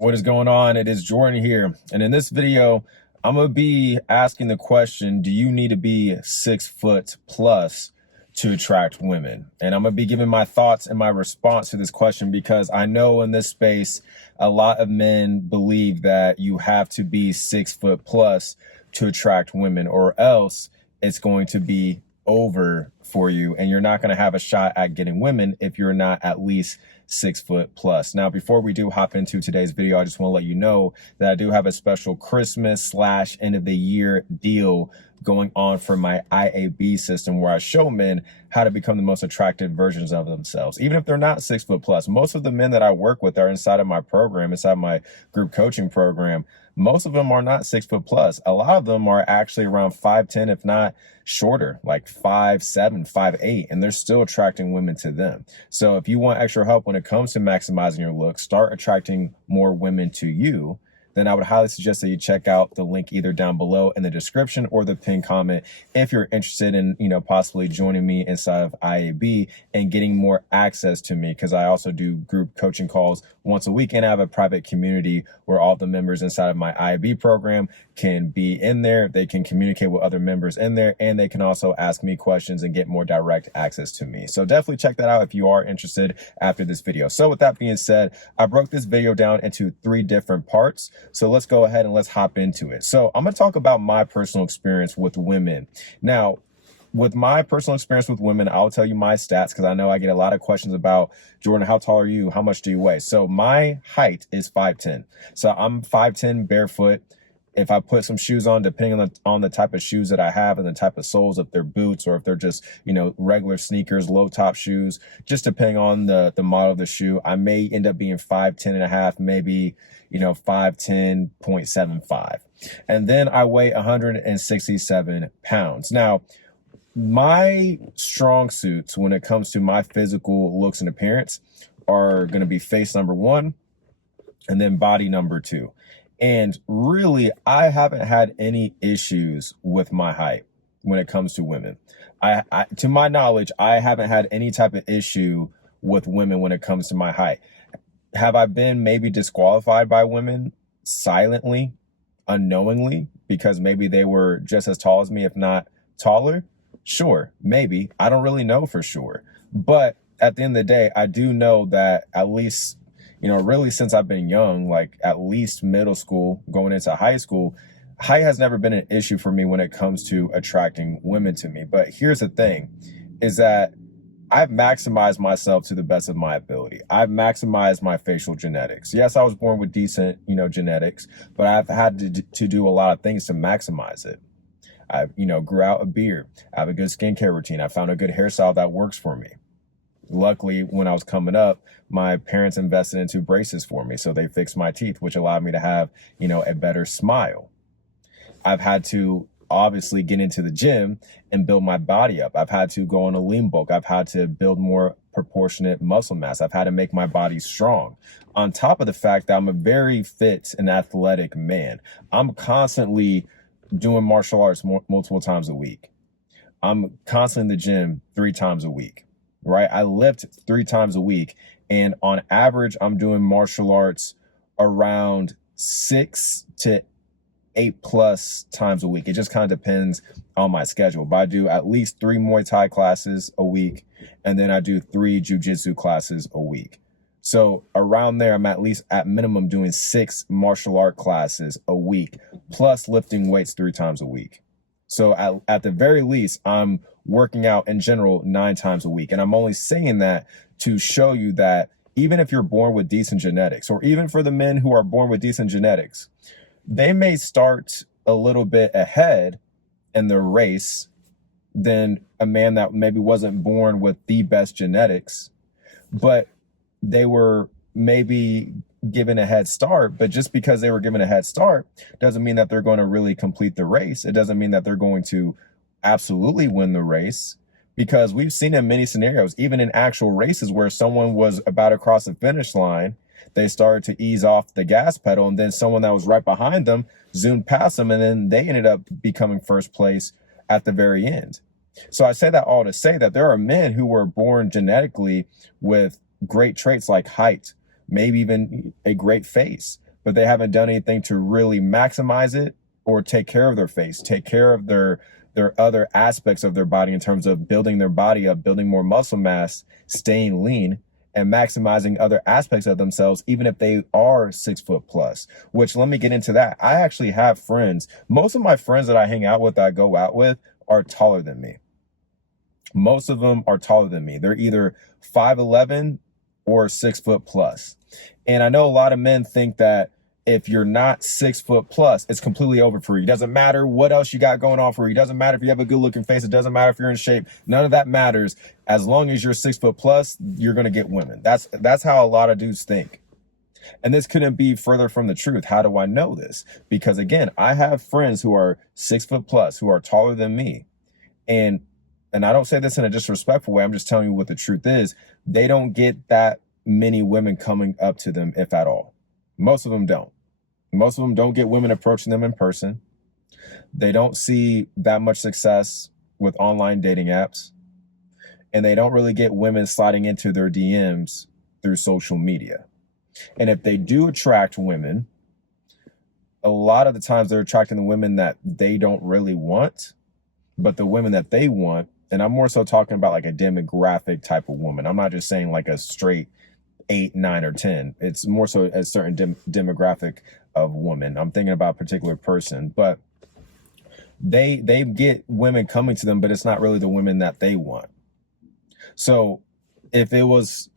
What is going on? It is Jordan here. And in this video, I'm going to be asking the question, do you need to be 6 foot plus to attract women? And I'm going to be giving my thoughts and my response to this question because I know in this space, a lot of men believe that you have to be 6 foot plus to attract women, or else it's going to be over for you and you're not going to have a shot at getting women if you're not at least 6 foot plus. Now, before we do hop into today's video, I just want to let you know that I do have a special Christmas / end of the year deal going on for my IAB system, where I show men how to become the most attractive versions of themselves, even if they're not 6 foot plus. Most of the men that I work with are inside of my program, inside my group coaching program. Most of them are not 6 foot plus. A lot of them are actually around 5'10", if not shorter, like 5'7", 5'8", and they're still attracting women to them. So if you want extra help when it comes to maximizing your look, start attracting more women to you, then I would highly suggest that you check out the link either down below in the description or the pinned comment if you're interested in, possibly joining me inside of IAB and getting more access to me, because I also do group coaching calls once a week, and I have a private community where all the members inside of my IAB program can be in there. They can communicate with other members in there, and they can also ask me questions and get more direct access to me. So definitely check that out if you are interested after this video. So with that being said, I broke this video down into 3 different parts. So let's go ahead and let's hop into it. So I'm going to talk about my personal experience with women. Now, with my personal experience with women, I'll tell you my stats because I know I get a lot of questions about, Jordan, how tall are you? How much do you weigh? So my height is 5'10". So I'm 5'10", barefoot. If I put some shoes on, depending on the type of shoes that I have and the type of soles, if they're boots or if they're just, regular sneakers, low top shoes, just depending on the model of the shoe, I may end up being 5'10" and a half, maybe, 5'10.75. And then I weigh 167 pounds. Now, my strong suits when it comes to my physical looks and appearance are going to be face number 1 and then body number 2. And really, I haven't had any issues with my height when it comes to women. To my knowledge, I haven't had any type of issue with women when it comes to my height. Have I been maybe disqualified by women silently, unknowingly, because maybe they were just as tall as me, if not taller? Sure, maybe. I don't really know for sure. But at the end of the day, I do know that at least, really since I've been young, like at least middle school, going into high school, height has never been an issue for me when it comes to attracting women to me. But here's the thing, is that I've maximized myself to the best of my ability. I've maximized my facial genetics. Yes, I was born with decent, genetics, but I've had to do a lot of things to maximize it. I, grew out a beard. I have a good skincare routine. I found a good hairstyle that works for me. Luckily, when I was coming up, my parents invested into braces for me. So they fixed my teeth, which allowed me to have, a better smile. I've had to obviously get into the gym and build my body up. I've had to go on a lean bulk. I've had to build more proportionate muscle mass. I've had to make my body strong. On top of the fact that I'm a very fit and athletic man, I'm constantly doing martial arts multiple times a week. I'm constantly in the gym 3 times a week, right? I lift 3 times a week. And on average, I'm doing martial arts around 6 to 8+ times a week. It just kind of depends on my schedule, but I do at least 3 Muay Thai classes a week. And then I do 3 jiu-jitsu classes a week. So around there, I'm at least at minimum doing 6 martial art classes a week, plus lifting weights 3 times a week. So at the very least, I'm working out in general 9 times a week. And I'm only saying that to show you that even if you're born with decent genetics, or even for the men who are born with decent genetics, they may start a little bit ahead in their race than a man that maybe wasn't born with the best genetics, but they were maybe given a head start. But just because they were given a head start doesn't mean that they're going to really complete the race. It doesn't mean that they're going to absolutely win the race, because we've seen in many scenarios, even in actual races, where someone was about to cross the finish line, they started to ease off the gas pedal, and then someone that was right behind them zoomed past them, and then they ended up becoming first place at the very end. So I say that all to say that there are men who were born genetically with great traits like height, maybe even a great face, but they haven't done anything to really maximize it or take care of their face, take care of their other aspects of their body in terms of building their body up, building more muscle mass, staying lean, and maximizing other aspects of themselves, even if they are 6 foot plus, which let me get into that. I actually have friends. Most of my friends that I hang out with, that I go out with, are taller than me. Most of them are taller than me. They're either 5'11" or 6 foot plus. And I know a lot of men think that if you're not 6 foot plus, it's completely over for you. It doesn't matter what else you got going on for you. It doesn't matter if you have a good looking face. It doesn't matter if you're in shape. None of that matters. As long as you're 6 foot plus, you're going to get women. That's how a lot of dudes think. And this couldn't be further from the truth. How do I know this? Because again, I have friends who are 6 foot plus, who are taller than me. And I don't say this in a disrespectful way. I'm just telling you what the truth is. They don't get that many women coming up to them, if at all. Most of them don't. Most of them don't get women approaching them in person. They don't see that much success with online dating apps. And they don't really get women sliding into their DMs through social media. And if they do attract women, a lot of the times they're attracting the women that they don't really want, but the women that they want. And I'm more so talking about like a demographic type of woman. I'm not just saying like a straight 8, 9, or 10. It's more so a certain demographic of woman. I'm thinking about a particular person, but they get women coming to them, but it's not really the women that they want. So if it was,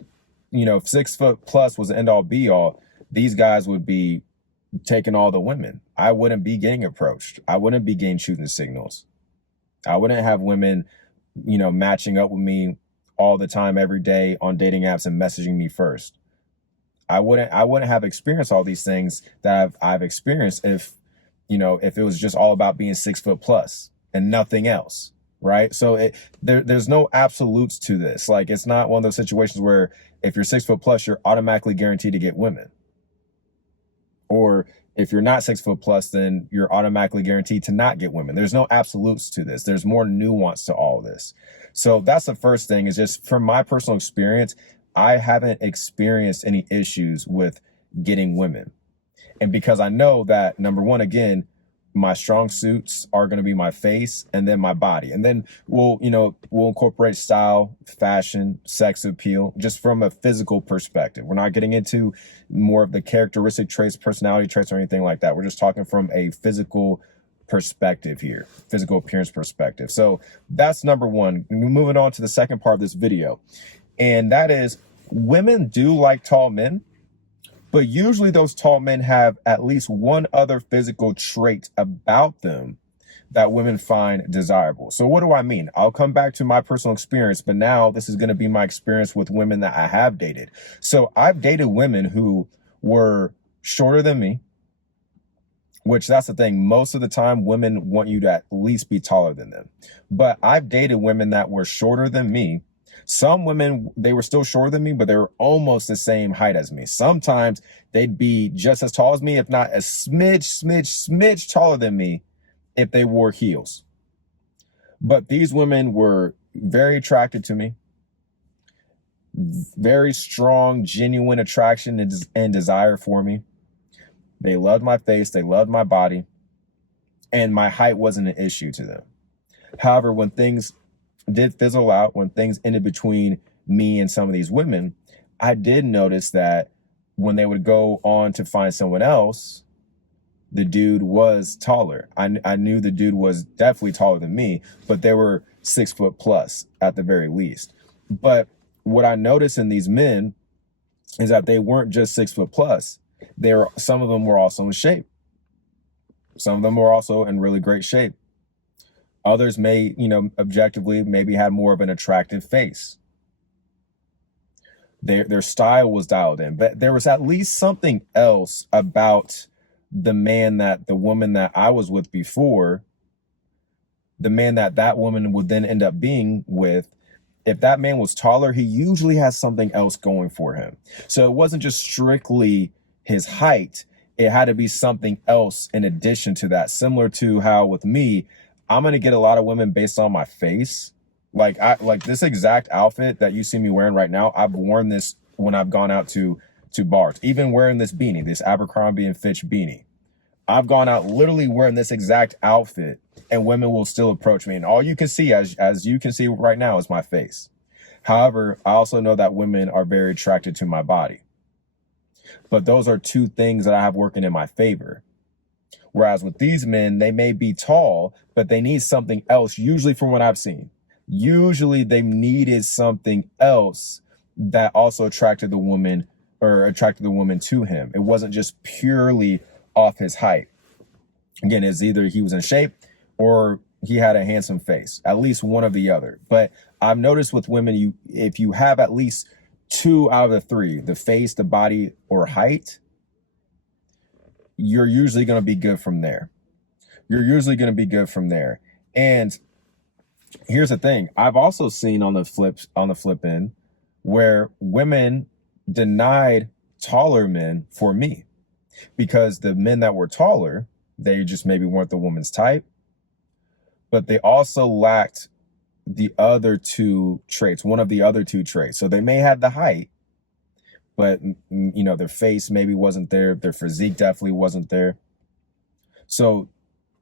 if 6 foot plus was the end all be all, these guys would be taking all the women. I wouldn't be getting approached. I wouldn't be getting shooting signals. I wouldn't have women, matching up with me all the time, every day on dating apps and messaging me first. I wouldn't have experienced all these things that I've experienced if it was just all about being 6 foot plus and nothing else. Right. So there's no absolutes to this. Like, it's not one of those situations where if you're 6 foot plus, you're automatically guaranteed to get women. Or if you're not 6 foot plus, then you're automatically guaranteed to not get women. There's no absolutes to this. There's more nuance to all this. So that's the first thing, is just from my personal experience, I haven't experienced any issues with getting women. And because I know that, number one, again, my strong suits are going to be my face and then my body. And then we'll incorporate style, fashion, sex appeal, just from a physical perspective. We're not getting into more of the characteristic traits, personality traits, or anything like that. We're just talking from a physical perspective here, physical appearance perspective. So that's number one. Moving on to the second part of this video. And that is, women do like tall men. But usually those tall men have at least one other physical trait about them that women find desirable. So what do I mean? I'll come back to my personal experience, but now this is going to be my experience with women that I have dated. So I've dated women who were shorter than me, which that's the thing. Most of the time, women want you to at least be taller than them. But I've dated women that were shorter than me. Some women, they were still shorter than me, but they were almost the same height as me. Sometimes they'd be just as tall as me, if not a smidge taller than me, if they wore heels. But these women were very attracted to me. Very strong, genuine attraction and desire for me. They loved my face. They loved my body. And my height wasn't an issue to them. However, when things did fizzle out, when things ended between me and some of these women, I did notice that when they would go on to find someone else, the dude was taller. I knew the dude was definitely taller than me, but they were 6 foot plus at the very least. But what I noticed in these men is that they weren't just 6 foot plus. Some of them were also in shape. Some of them were also in really great shape. Others may, objectively maybe had more of an attractive face. Their style was dialed in, but there was at least something else about the woman that I was with before, the man that woman would then end up being with. If that man was taller, he usually has something else going for him. So it wasn't just strictly his height. It had to be something else in addition to that, similar to how with me, I'm going to get a lot of women based on my face. Like this exact outfit that you see me wearing right now. I've worn this when I've gone out to to bars, even wearing this beanie, this Abercrombie and Fitch beanie. I've gone out literally wearing this exact outfit and women will still approach me. And all you can see, as you can see right now, is my face. However, I also know that women are very attracted to my body. But those are two things that I have working in my favor. Whereas with these men, they may be tall, but they need something else, usually from what I've seen. Usually they needed something else that also attracted the woman to him. It wasn't just purely off his height. Again, it's either he was in shape or he had a handsome face, at least one of the other. But I've noticed with women, if you have at least two out of the three, the face, the body, or height, you're usually going to be good from there. And here's the thing. I've also seen on the flip end where women denied taller men for me because the men that were taller, they just maybe weren't the woman's type, but they also lacked the other two traits, one of the other two traits. So they may have the height, but their face maybe wasn't there. Their physique definitely wasn't there. So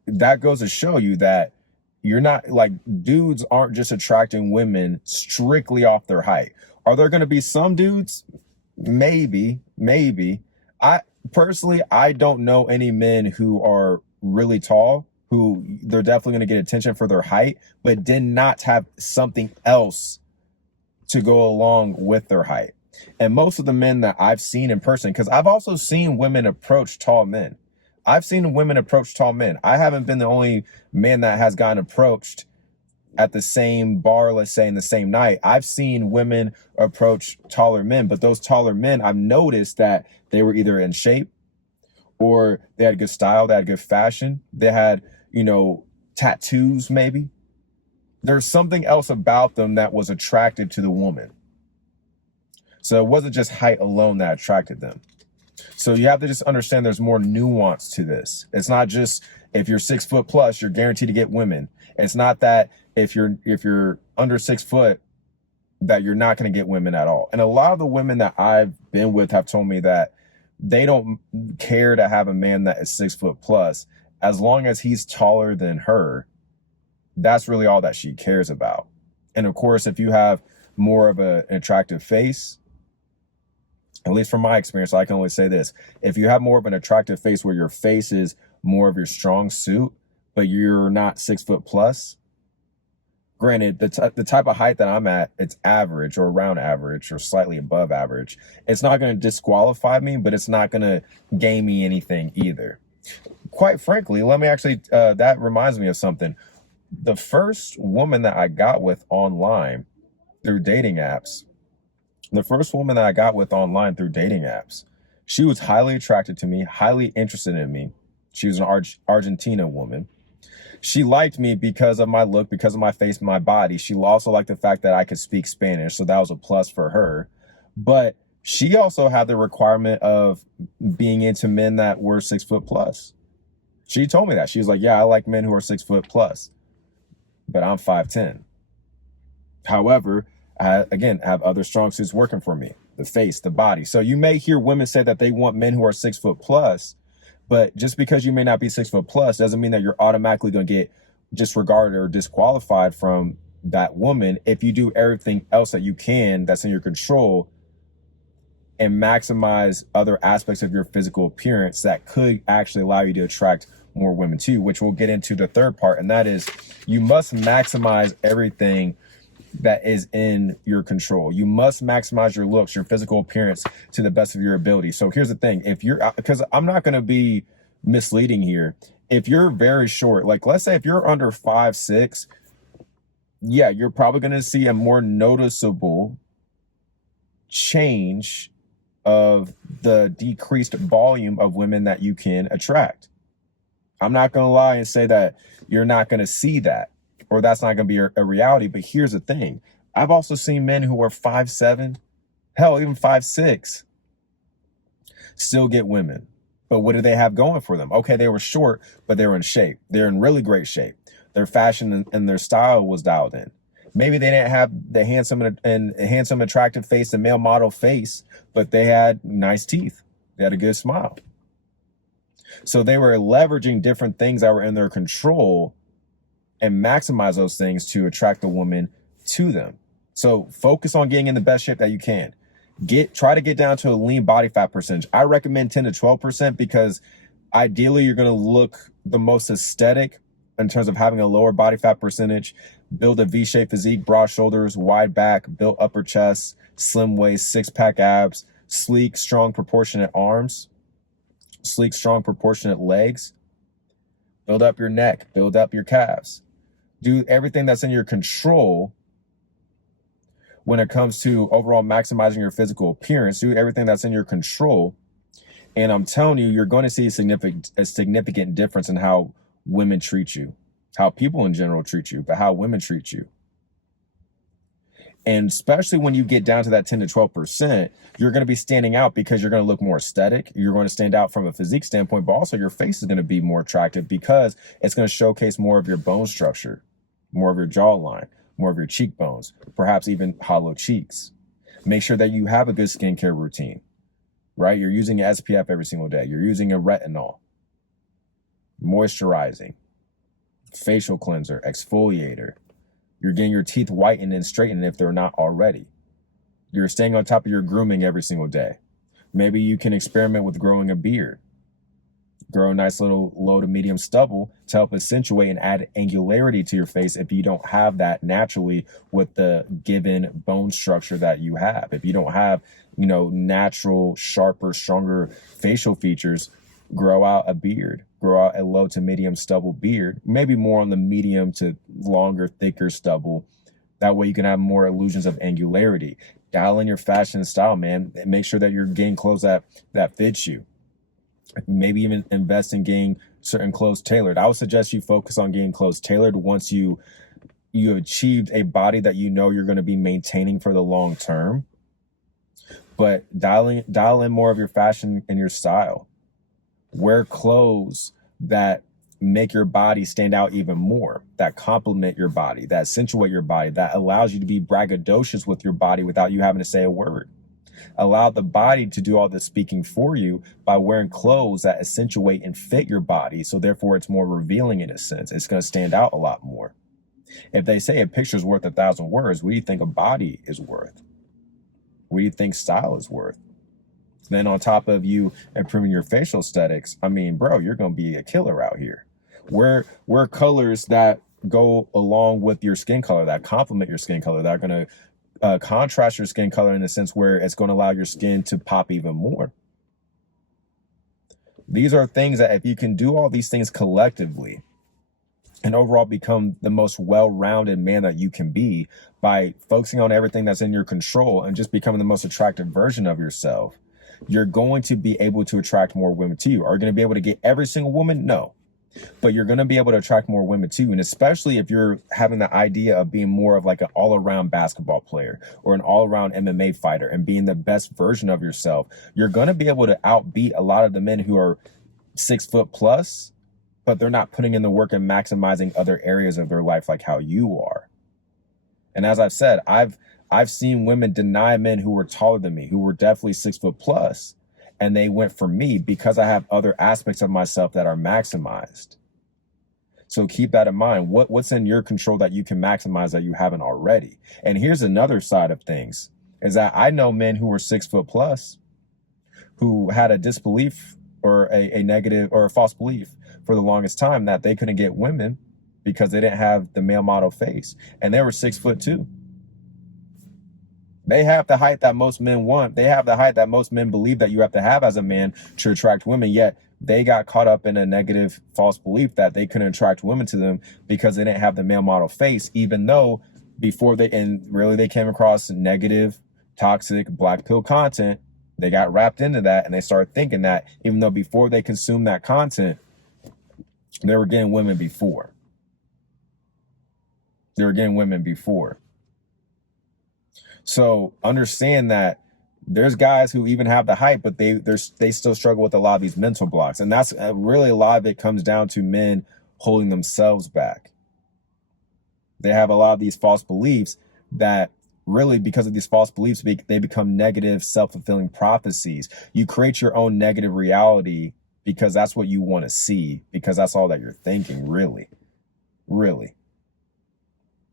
that goes to show you that you're not like, dudes aren't just attracting women strictly off their height. Are there going to be some dudes? Maybe. I personally don't know any men who are really tall who they're definitely going to get attention for their height, but did not have something else to go along with their height. And most of the men that I've seen in person, because I've also seen women approach tall men. I haven't been the only man that has gotten approached at the same bar, let's say in the same night. I've seen women approach taller men, but those taller men, I've noticed that they were either in shape or they had good style, they had good fashion, they had, tattoos maybe. There's something else about them that was attracted to the woman. So it wasn't just height alone that attracted them. So you have to just understand there's more nuance to this. It's not just if you're 6 foot plus, you're guaranteed to get women. It's not that if you're under 6 foot that you're not going to get women at all. And a lot of the women that I've been with have told me that they don't care to have a man that is 6 foot plus. As long as he's taller than her, that's really all that she cares about. And of course, if you have more of an attractive face, at least from my experience, I can only say this. If you have more of an attractive face where your face is more of your strong suit, but you're not 6 foot plus, granted, the type of height that I'm at, it's average or around average or slightly above average. It's not going to disqualify me, but it's not going to gain me anything either. Quite frankly, that reminds me of something. The first woman that I got with online through dating apps, she was highly attracted to me, highly interested in me. She was an Argentina woman. She liked me because of my look, because of my face, my body. She also liked the fact that I could speak Spanish, so that was a plus for her. But she also had the requirement of being into men that were 6 foot plus. She told me that. She was like, yeah, I like men who are 6 foot plus, but I'm 5'10". However, I, again, have other strong suits working for me, the face, the body. So you may hear women say that they want men who are 6 foot plus, but just because you may not be 6 foot plus doesn't mean that you're automatically going to get disregarded or disqualified from that woman if you do everything else that you can that's in your control and maximize other aspects of your physical appearance that could actually allow you to attract more women to you, which we'll get into the third part. And that is, you must maximize everything that is in your control. You must maximize your looks, your physical appearance to the best of your ability. So here's the thing. Because I'm not going to be misleading here. If you're very short, like let's say if you're under 5'6", yeah, you're probably going to see a more noticeable change of the decreased volume of women that you can attract. I'm not going to lie and say that you're not going to see that, or that's not going to be a reality. But here's the thing. I've also seen men who are 5'7", hell, even 5'6", still get women. But what do they have going for them? Okay, they were short, but they were in shape. They're in really great shape. Their fashion and their style was dialed in. Maybe they didn't have the handsome, attractive face, the male model face, but they had nice teeth. They had a good smile. So they were leveraging different things that were in their control and maximize those things to attract the woman to them. So focus on getting in the best shape that you can. Try to get down to a lean body fat percentage. I recommend 10 to 12% because ideally you're going to look the most aesthetic in terms of having a lower body fat percentage, build a V-shaped physique, broad shoulders, wide back, built upper chest, slim waist, six-pack abs, sleek, strong, proportionate arms, sleek, strong, proportionate legs. Build up your neck, build up your calves. Do everything that's in your control when it comes to overall maximizing your physical appearance. Do everything that's in your control. And I'm telling you, you're going to see a significant difference in how women treat you, how people in general treat you, but how women treat you. And especially when you get down to that 10 to 12%, you're going to be standing out because you're going to look more aesthetic. You're going to stand out from a physique standpoint, but also your face is going to be more attractive because it's going to showcase more of your bone structure, more of your jawline, more of your cheekbones, perhaps even hollow cheeks. Make sure that you have a good skincare routine, right? You're using SPF every single day. You're using a retinol, moisturizing, facial cleanser, exfoliator. You're getting your teeth whitened and straightened if they're not already. You're staying on top of your grooming every single day. Maybe you can experiment with growing a beard. Grow a nice little low to medium stubble to help accentuate and add angularity to your face if you don't have that naturally with the given bone structure that you have. If you don't have, natural, sharper, stronger facial features, grow out a beard. Grow out a low to medium stubble beard, maybe more on the medium to longer, thicker stubble. That way you can have more illusions of angularity. Dial in your fashion and style, man. Make sure that you're getting clothes that fits you. Maybe even invest in getting certain clothes tailored. I would suggest you focus on getting clothes tailored once you achieved a body that you know you're going to be maintaining for the long term. But dial in more of your fashion and your style. Wear clothes that make your body stand out even more, that complement your body, that accentuate your body, that allows you to be braggadocious with your body without you having to say a word. Allow the body to do all the speaking for you by wearing clothes that accentuate and fit your body. So therefore it's more revealing in a sense. It's going to stand out a lot more. If they say a picture's worth 1,000 words, what do you think a body is worth? What do you think style is worth? Then on top of you improving your facial aesthetics, bro, you're going to be a killer out here. Wear colors that go along with your skin color, that complement your skin color, that are going to contrast your skin color in the sense where it's going to allow your skin to pop even more. These are things that if you can do all these things collectively and overall become the most well-rounded man that you can be by focusing on everything that's in your control and just becoming the most attractive version of yourself, you're going to be able to attract more women to you. Are you going to be able to get every single woman? No. But you're going to be able to attract more women to you. And especially if you're having the idea of being more of like an all-around basketball player or an all-around MMA fighter and being the best version of yourself, you're going to be able to outbeat a lot of the men who are 6 foot plus, but they're not putting in the work and maximizing other areas of their life like how you are. And as I've said, I've seen women deny men who were taller than me, who were definitely 6 foot plus, and they went for me because I have other aspects of myself that are maximized. So keep that in mind. What's in your control that you can maximize that you haven't already? And here's another side of things, is that I know men who were 6 foot plus who had a disbelief or a negative or a false belief for the longest time that they couldn't get women because they didn't have the male model face, and they were 6 foot too. They have the height that most men want. They have the height that most men believe that you have to have as a man to attract women, yet they got caught up in a negative false belief that they couldn't attract women to them because they didn't have the male model face, even though they came across negative, toxic, black pill content. They got wrapped into that and they started thinking that even though before they consumed that content, they were getting women before. So understand that there's guys who even have the height, but they still struggle with a lot of these mental blocks. And that's really a lot of it comes down to men holding themselves back. They have a lot of these false beliefs that really, because of these false beliefs, they become negative, self-fulfilling prophecies. You create your own negative reality because that's what you want to see, because that's all that you're thinking, really.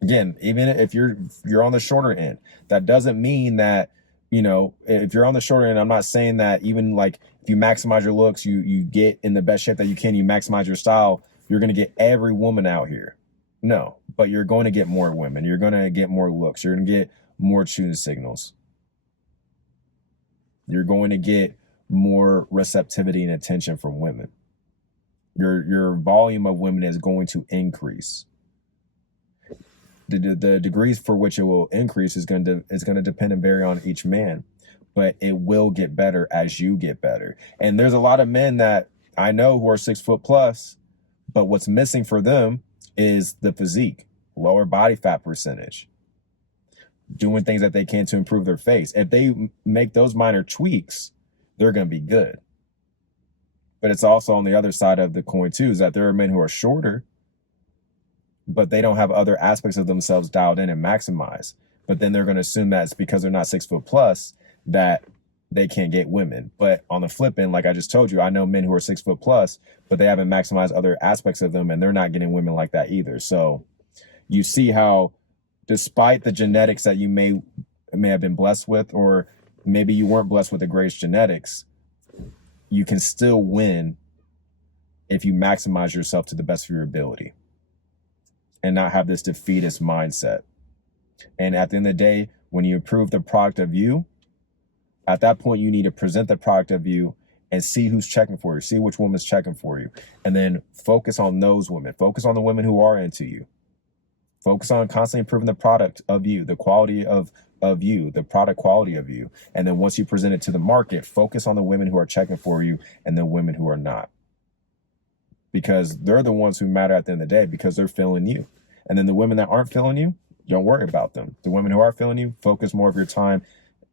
Again, even if you're on the shorter end, that doesn't mean that, you know, if you're on the shorter end, I'm not saying that even like if you maximize your looks, you get in the best shape that you can, you maximize your style, you're going to get every woman out here. No, but you're going to get more women. You're going to get more looks. You're going to get more choosing signals. You're going to get more receptivity and attention from women. Your volume of women is going to increase. The degrees for which it will increase is going to depend and vary on each man, but it will get better as you get better. And there's a lot of men that I know who are 6 foot plus, but what's missing for them is the physique, lower body fat percentage, doing things that they can to improve their face. If they make those minor tweaks, they're going to be good. But it's also on the other side of the coin too, is that there are men who are shorter, but they don't have other aspects of themselves dialed in and maximized. But then they're going to assume that it's because they're not 6 foot plus that they can't get women. But on the flip end, like I just told you, I know men who are 6 foot plus, but they haven't maximized other aspects of them, and they're not getting women like that either. So you see how, despite the genetics that you may have been blessed with, or maybe you weren't blessed with the greatest genetics, you can still win if you maximize yourself to the best of your ability and not have this defeatist mindset. And at the end of the day, when you improve the product of you, at that point, you need to present the product of you and see who's checking for you, see which woman's checking for you, and then focus on those women. Focus on the women who are into you. Focus on constantly improving the product of you, the quality of you, the product quality of you. And then once you present it to the market, focus on the women who are checking for you and the women who are not. Because they're the ones who matter at the end of the day, because they're feeling you. And then the women that aren't feeling you, don't worry about them. The women who are feeling you, focus more of your time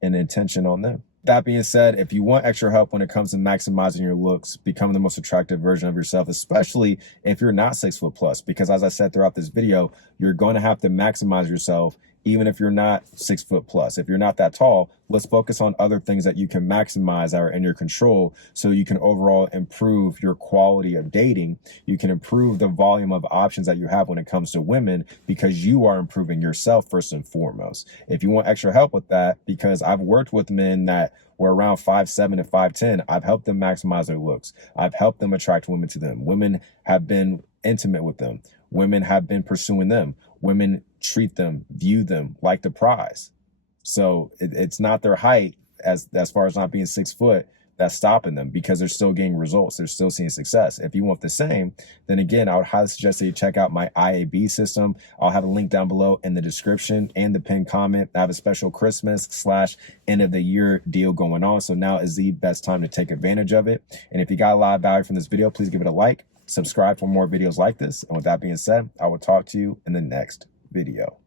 and attention on them. That being said, if you want extra help when it comes to maximizing your looks, becoming the most attractive version of yourself, especially if you're not 6 foot plus, because as I said throughout this video, you're going to have to maximize yourself even if you're not 6 foot plus. If you're not that tall, let's focus on other things that you can maximize that are in your control, so you can overall improve your quality of dating. You can improve the volume of options that you have when it comes to women, because you are improving yourself first and foremost. If you want extra help with that, because I've worked with men that were around 5'7" and 5'10", I've helped them maximize their looks. I've helped them attract women to them. Women have been intimate with them. Women have been pursuing them. Women treat them, view them like the prize. So it's not their height, as far as not being 6 foot, that's stopping them, because they're still getting results. They're still seeing success. If you want the same, then again, I would highly suggest that you check out my IAB system. I'll have a link down below in the description and the pinned comment. I have a special Christmas/end of the year deal going on. So now is the best time to take advantage of it. And if you got a lot of value from this video, please give it a like, subscribe for more videos like this. And with that being said, I will talk to you in the next video.